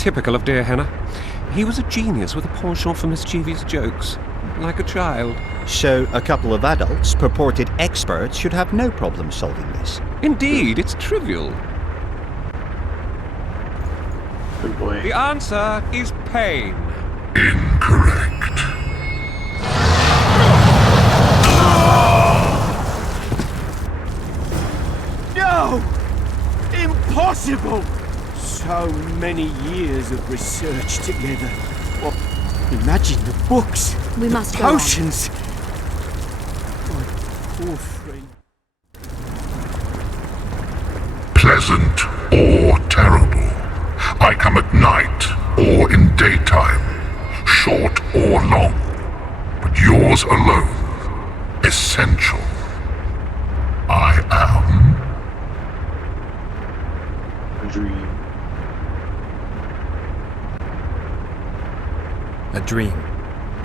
Typical of Dear Henna. He was a genius with a penchant for mischievous jokes, like a child. So a couple of adults, purported experts, should have no problem solving this. Indeed, it's trivial. Good boy. The answer is pain. Incorrect. No! Impossible! So many years of research together. Well, imagine the books. We the must go on. potions. My poor friend. Pleasant or terrible. I come at night or in daytime, short or long, but yours alone, essential. I am A dream. A dream.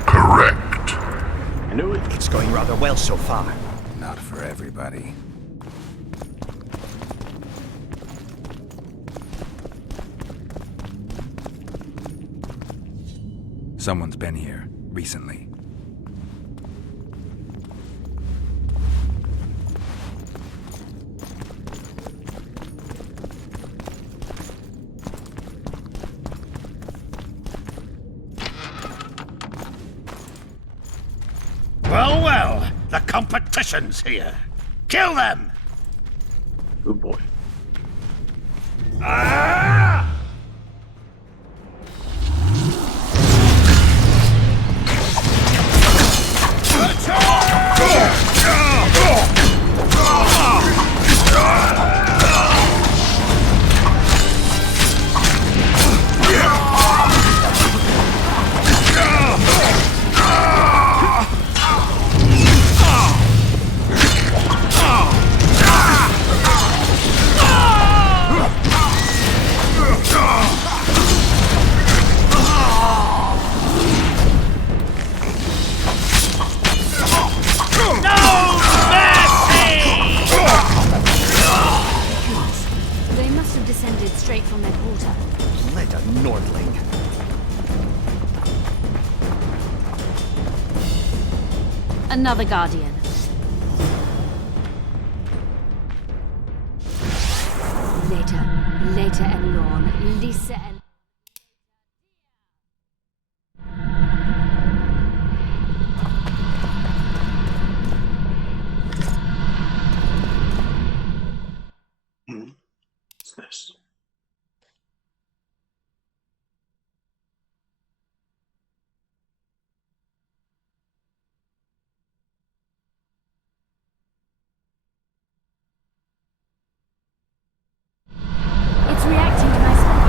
correct. I knew it. It's going rather well so far. Not for everybody. Someone's been here recently. Well, well, the competition's here. Kill them! Good boy. They must have descended straight from their quarter. Let a Nordling. Another Guardian. Later and Lorne, Lisa and... It's nice. It's reacting to my spell.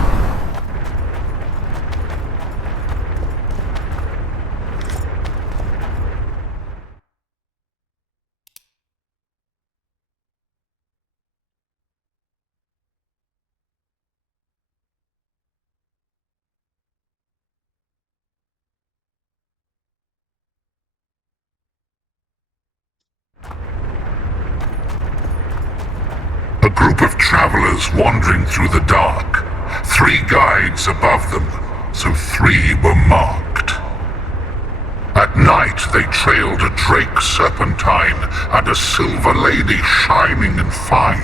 A group of travelers wandering through the dark. 3 guides above them, so 3 were marked. At night they trailed a drake serpentine and a silver lady shining and fine.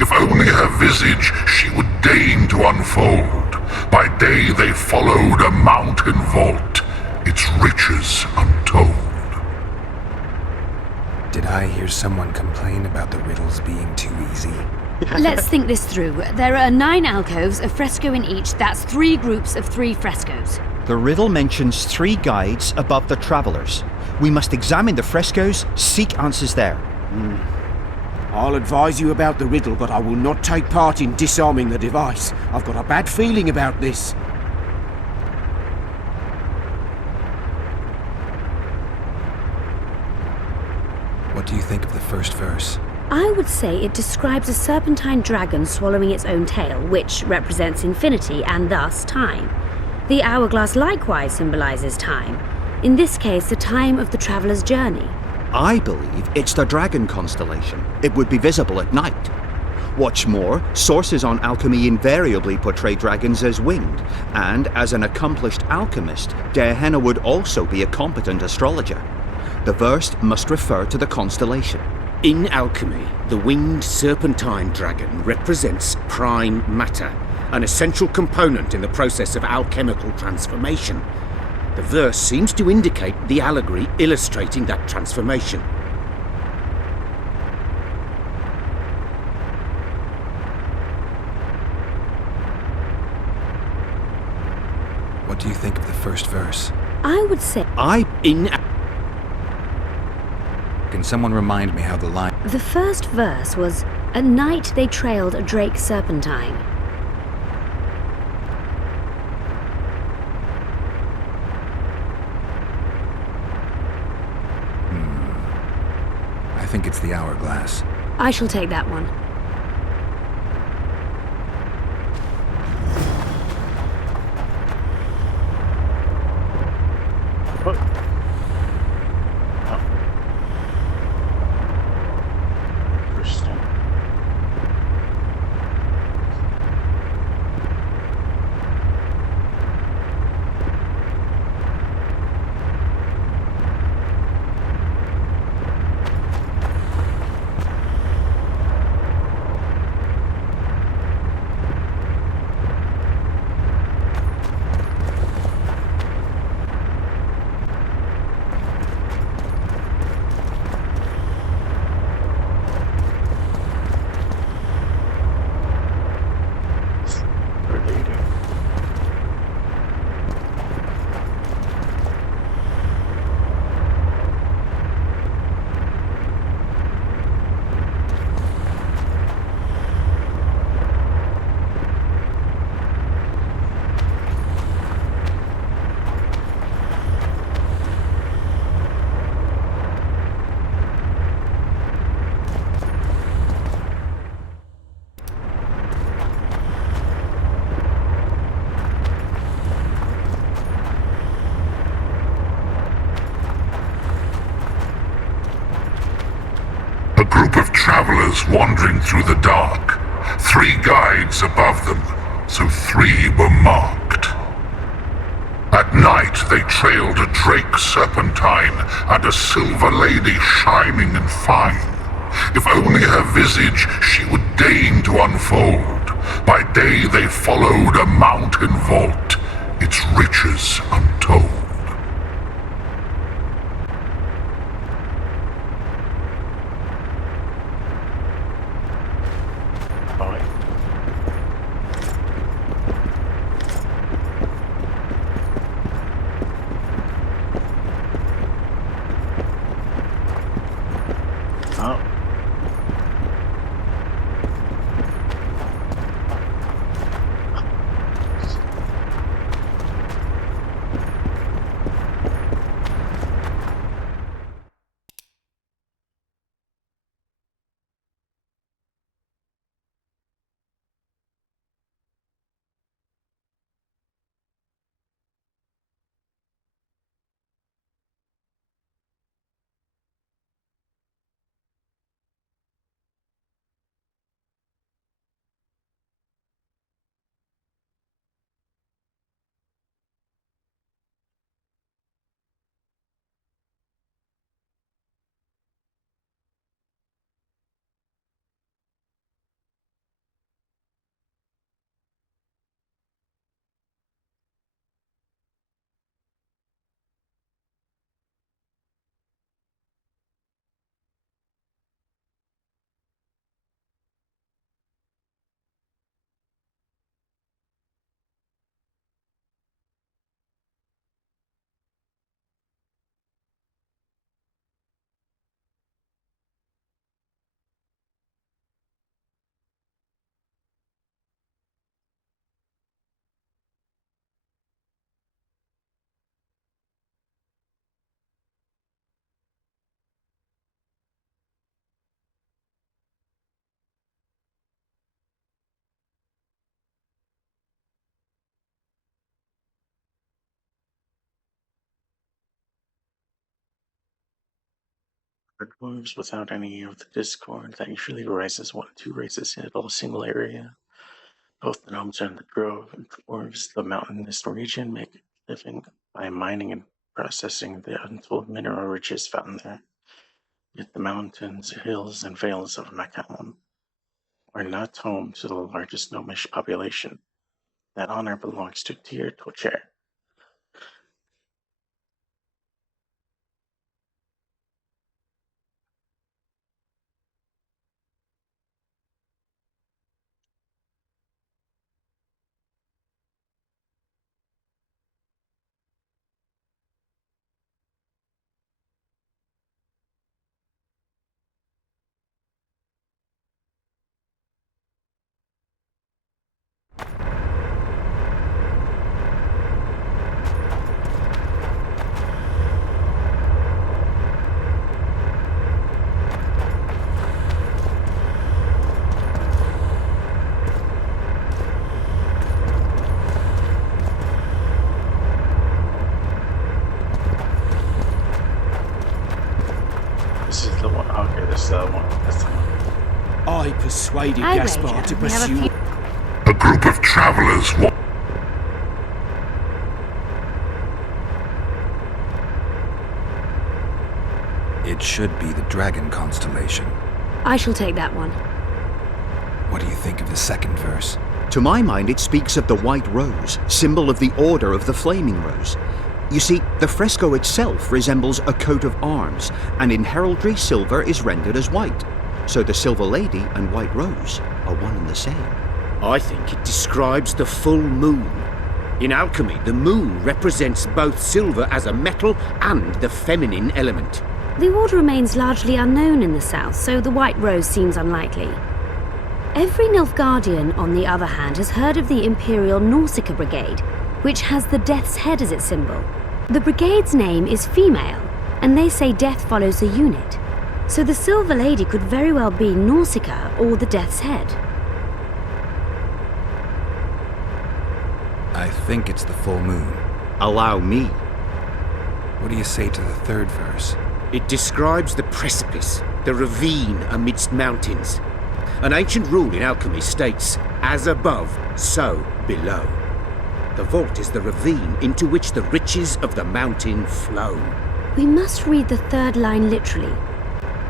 If only her visage she would deign to unfold. By day they followed a mountain vault, its riches untold. Did I hear someone complain about the riddles being too easy? Let's think this through. There are 9 alcoves, a fresco in each. That's 3 groups of 3 frescoes. The riddle mentions 3 guides above the travelers. We must examine the frescoes, seek answers there. I'll advise you about the riddle, but I will not take part in disarming the device. I've got a bad feeling about this. What do you think of the first verse? I would say it describes a serpentine dragon swallowing its own tail, which represents infinity and thus time. The hourglass likewise symbolizes time. In this case, the time of the traveler's journey. I believe it's the Dragon constellation. It would be visible at night. What's more, sources on alchemy invariably portray dragons as winged, and as an accomplished alchemist, Gehenna would also be a competent astrologer. The verse must refer to the constellation. In alchemy, the winged serpentine dragon represents prime matter, an essential component in the process of alchemical transformation. The verse seems to indicate the allegory illustrating that transformation. What do you think of the first verse? I would say Can someone remind me how the line... the first verse was, "At night they trailed a drake serpentine." I think it's the hourglass. I shall take that one. What? Oh. Interesting. Related. A group of travelers wandering through the dark. 3 guides above them, so 3 were marked. At night they trailed a drake serpentine and a silver lady shining and fine. If only her visage she would deign to unfold. By day they followed a mountain vault, its riches untold. Alright. Oh. For dwarves without any of the discord that usually arises when two races hit a single area. Both the gnomes and the dwarves, the mountainous region, make a living by mining and processing the untold mineral riches found there. Yet the mountains, hills, and vales of Macallan are not home to the largest gnomish population. That honor belongs to Tyr Tocher. This is the one. Okay, this is the one. That's the one. I persuaded I Gaspar wager to we have a pursue. few- A group of travelers It should be the Dragon constellation. I shall take that one. What do you think of the second verse? To my mind, it speaks of the White Rose, symbol of the Order of the Flaming Rose. You see, the fresco itself resembles a coat of arms, and in heraldry, silver is rendered as white. So the Silver Lady and White Rose are one and the same. I think it describes the full moon. In alchemy, the moon represents both silver as a metal and the feminine element. The order remains largely unknown in the south, so the White Rose seems unlikely. Every Nilfgaardian, on the other hand, has heard of the Imperial Nausicaa Brigade, which has the Death's Head as its symbol. The brigade's name is female, and they say death follows the unit. So the Silver Lady could very well be Nausicaa or the Death's Head. I think it's the full moon. Allow me. What do you say to the third verse? It describes the precipice, the ravine amidst mountains. An ancient rule in alchemy states, as above, so below. The vault is the ravine into which the riches of the mountain flow. We must read the third line literally.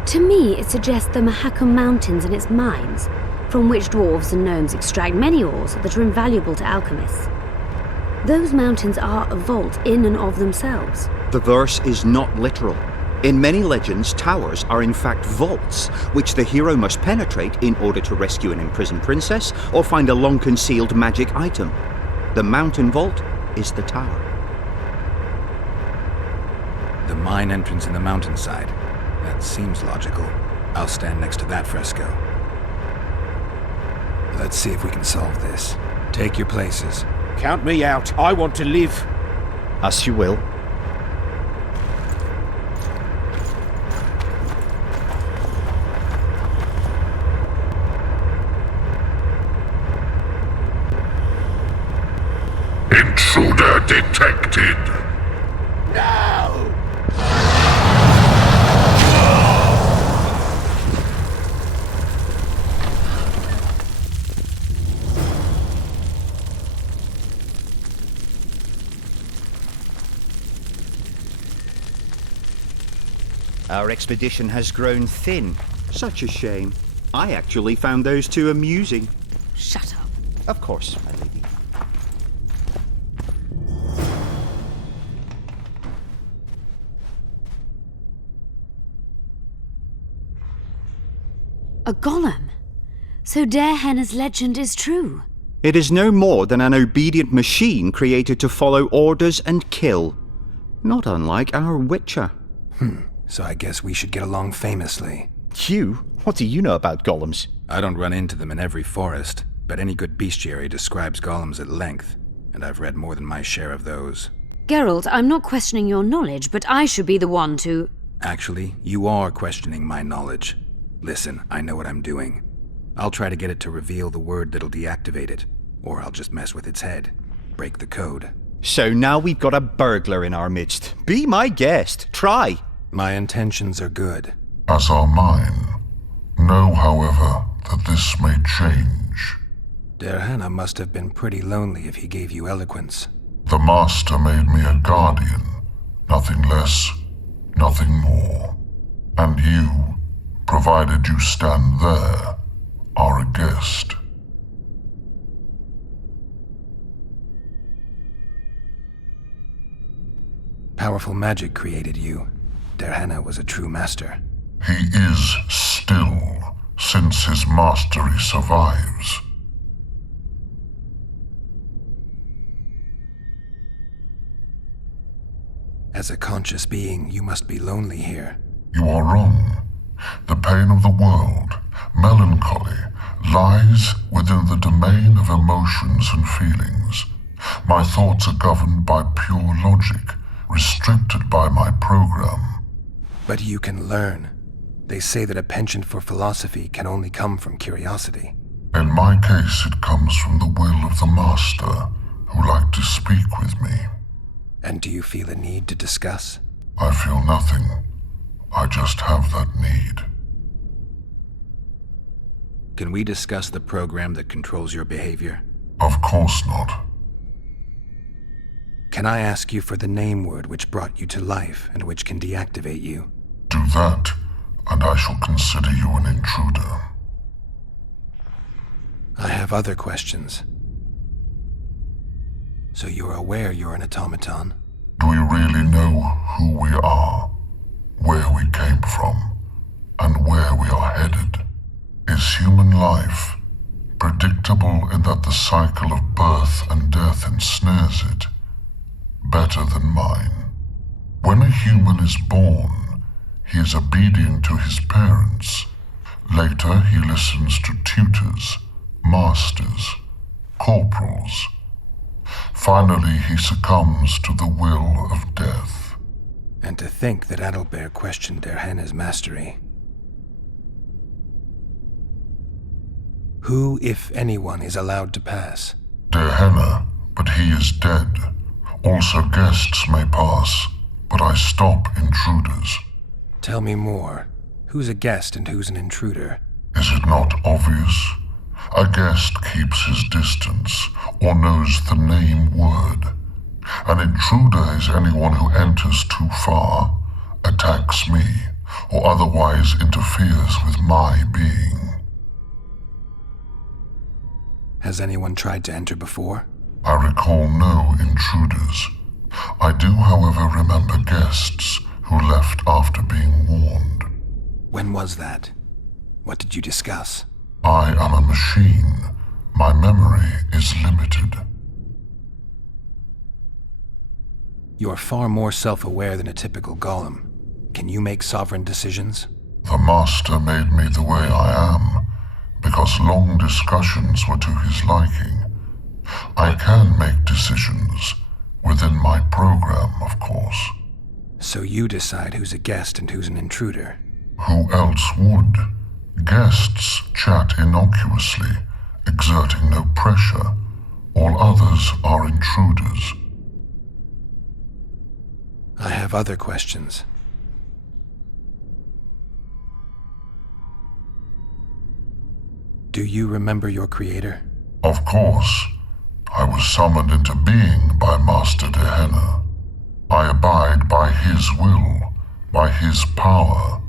To me, it suggests the Mahakam Mountains and its mines, from which dwarves and gnomes extract many ores that are invaluable to alchemists. Those mountains are a vault in and of themselves. The verse is not literal. In many legends, towers are in fact vaults, which the hero must penetrate in order to rescue an imprisoned princess or find a long-concealed magic item. The mountain vault is the tower. The mine entrance in the mountainside. That seems logical. I'll stand next to that fresco. Let's see if we can solve this. Take your places. Count me out. I want to live. As you will. Intruder detected. No! Our expedition has grown thin. Such a shame. I actually found those two amusing. Shut up. Of course, my lady. A golem. So Darehenna's legend is true. It is no more than an obedient machine created to follow orders and kill. Not unlike our Witcher. So I guess we should get along famously. Hugh, what do you know about golems? I don't run into them in every forest, but any good bestiary describes golems at length, and I've read more than my share of those. Geralt, I'm not questioning your knowledge, but I should be the one to... Actually, you are questioning my knowledge. Listen, I know what I'm doing. I'll try to get it to reveal the word that'll deactivate it, or I'll just mess with its head. Break the code. So now we've got a burglar in our midst. Be my guest. Try. My intentions are good, as are mine. Know, however, that this may change. Derhana must have been pretty lonely if he gave you eloquence. The Master made me a guardian, nothing less, nothing more. And you, provided you stand there, are a guest. Powerful magic created you. Derhana was a true master. He is still, since his mastery survives. As a conscious being, you must be lonely here. You are wrong. The pain of the world, melancholy, lies within the domain of emotions and feelings. My thoughts are governed by pure logic, restricted by my program. But you can learn. They say that a penchant for philosophy can only come from curiosity. In my case, it comes from the will of the Master, who liked to speak with me. And do you feel a need to discuss? I feel nothing. I just have that need. Can we discuss the program that controls your behavior? Of course not. Can I ask you for the name word which brought you to life and which can deactivate you? Do that, and I shall consider you an intruder. I have other questions. So you're aware you're an automaton? Do we really know who we are, where we came from, and where we are headed? Is human life predictable in that the cycle of birth and death ensnares it? Better than mine. When a human is born, he is obedient to his parents. Later, he listens to tutors, masters, corporals. Finally, he succumbs to the will of death. And to think that Adalbert questioned Derhana's mastery. Who, if anyone, is allowed to pass? Derhana, but he is dead. Also guests may pass, but I stop intruders. Tell me more. Who's a guest and who's an intruder? Is it not obvious? A guest keeps his distance, or knows the name word. An intruder is anyone who enters too far, attacks me, or otherwise interferes with my being. Has anyone tried to enter before? I recall no intruders. I do, however, remember guests who left after being warned. When was that? What did you discuss? I am a machine. My memory is limited. You're far more self-aware than a typical golem. Can you make sovereign decisions? The Master made me the way I am, because long discussions were to his liking. I can make decisions, within my program, of course. So you decide who's a guest and who's an intruder? Who else would? Guests chat innocuously, exerting no pressure. All others are intruders. I have other questions. Do you remember your creator? Of course. I was summoned into being by Master Derhana. I abide by his will, by his power,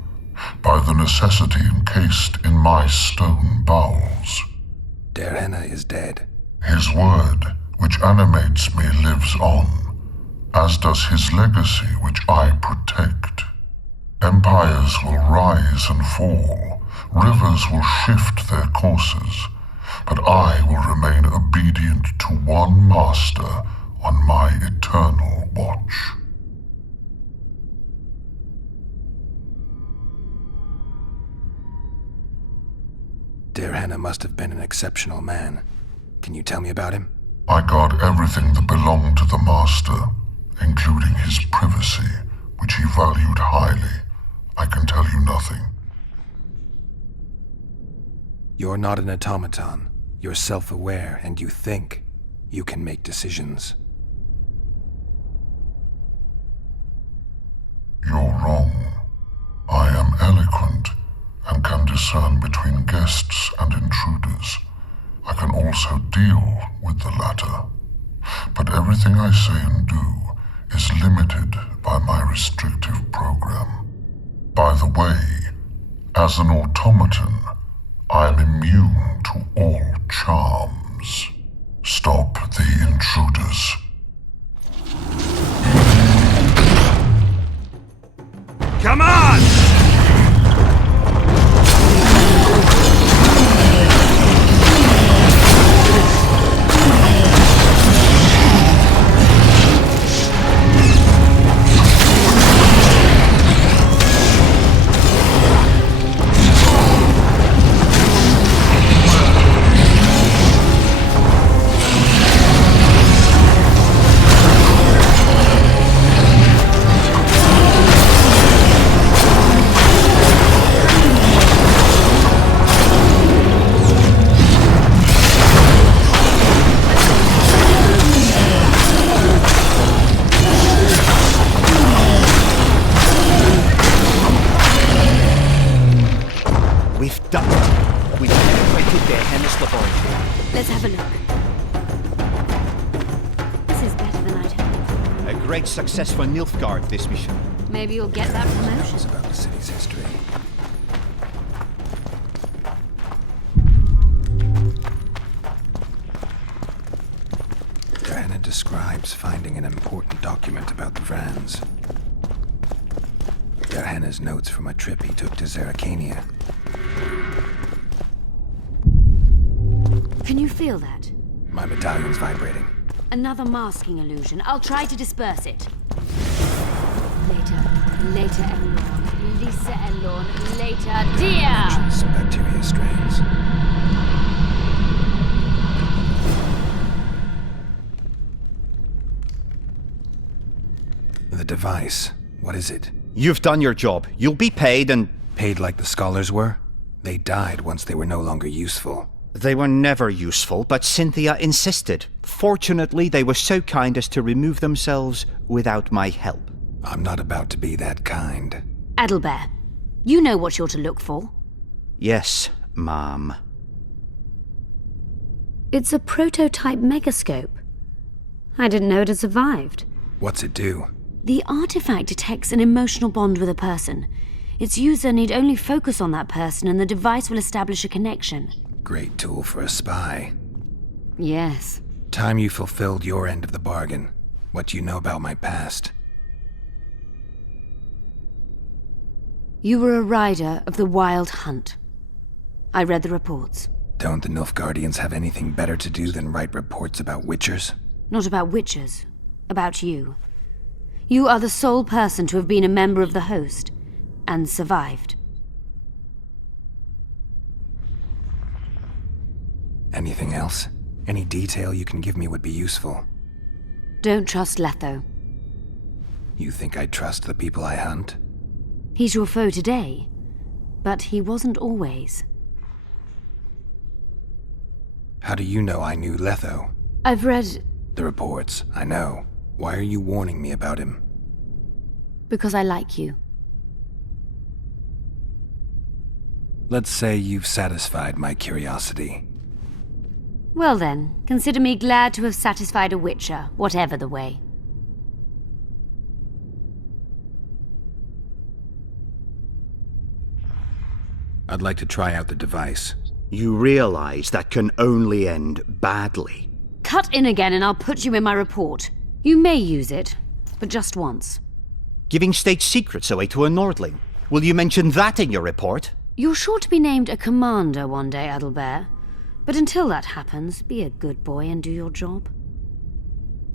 by the necessity encased in my stone bowels. Derhana is dead. His word, which animates me, lives on, as does his legacy, which I protect. Empires will rise and fall, rivers will shift their courses, but I will remain obedient to one master on my eternal watch. Derhana must have been an exceptional man. Can you tell me about him? I guard everything that belonged to the Master, including his privacy, which he valued highly. I can tell you nothing. You're not an automaton. You're self-aware, and you think. You can make decisions. You're wrong. I am eloquent. discern between guests and intruders. I can also deal with the latter. But everything I say and do is limited by my restrictive program. By the way, as an automaton, I am immune to all charms. Stop the intruders. Come on! We've penetrated their Hennis laboratory. Let's have a look. This is better than I'd hoped. A great success for Nilfgaard, this mission. Maybe you'll get that promotion. It's about the city's history. Diana describes finding an important document about the Vrans. Diana's notes from a trip he took to Zerrikania. Can you feel that? My medallion's vibrating. Another masking illusion. I'll try to disperse it. Later, Elorn. Lisa Elorn. Later, dear! Some bacteria strains. The device. What is it? You've done your job. You'll be paid and... Paid like the scholars were? They died once they were no longer useful. They were never useful, but Cynthia insisted. Fortunately, they were so kind as to remove themselves without my help. I'm not about to be that kind. Adalbert, you know what you're to look for. Yes, Ma'am. It's a prototype megascope. I didn't know it had survived. What's it do? The artifact detects an emotional bond with a person. Its user need only focus on that person and the device will establish a connection. Great tool for a spy. Yes. Time you fulfilled your end of the bargain. What do you know about my past? You were a rider of the Wild Hunt. I read the reports. Don't the Nilfgaardians have anything better to do than write reports about witchers? Not about witches. About you. You are the sole person to have been a member of the host, and survived. Anything else? Any detail you can give me would be useful. Don't trust Letho. You think I trust the people I hunt? He's your foe today, but he wasn't always. How do you know I knew Letho? I've read... The reports, I know. Why are you warning me about him? Because I like you. Let's say you've satisfied my curiosity. Well then, consider me glad to have satisfied a witcher, whatever the way. I'd like to try out the device. You realize that can only end badly. Cut in again and I'll put you in my report. You may use it, but just once. Giving state secrets away to a Nordling. Will you mention that in your report? You're sure to be named a commander one day, Adalbert. But until that happens, be a good boy and do your job.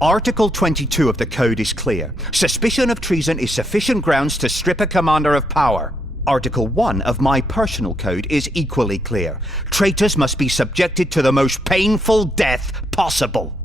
Article 22 of the Code is clear. Suspicion of treason is sufficient grounds to strip a commander of power. Article 1 of my personal code is equally clear. Traitors must be subjected to the most painful death possible.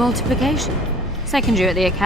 multiplication. Second year at the academy.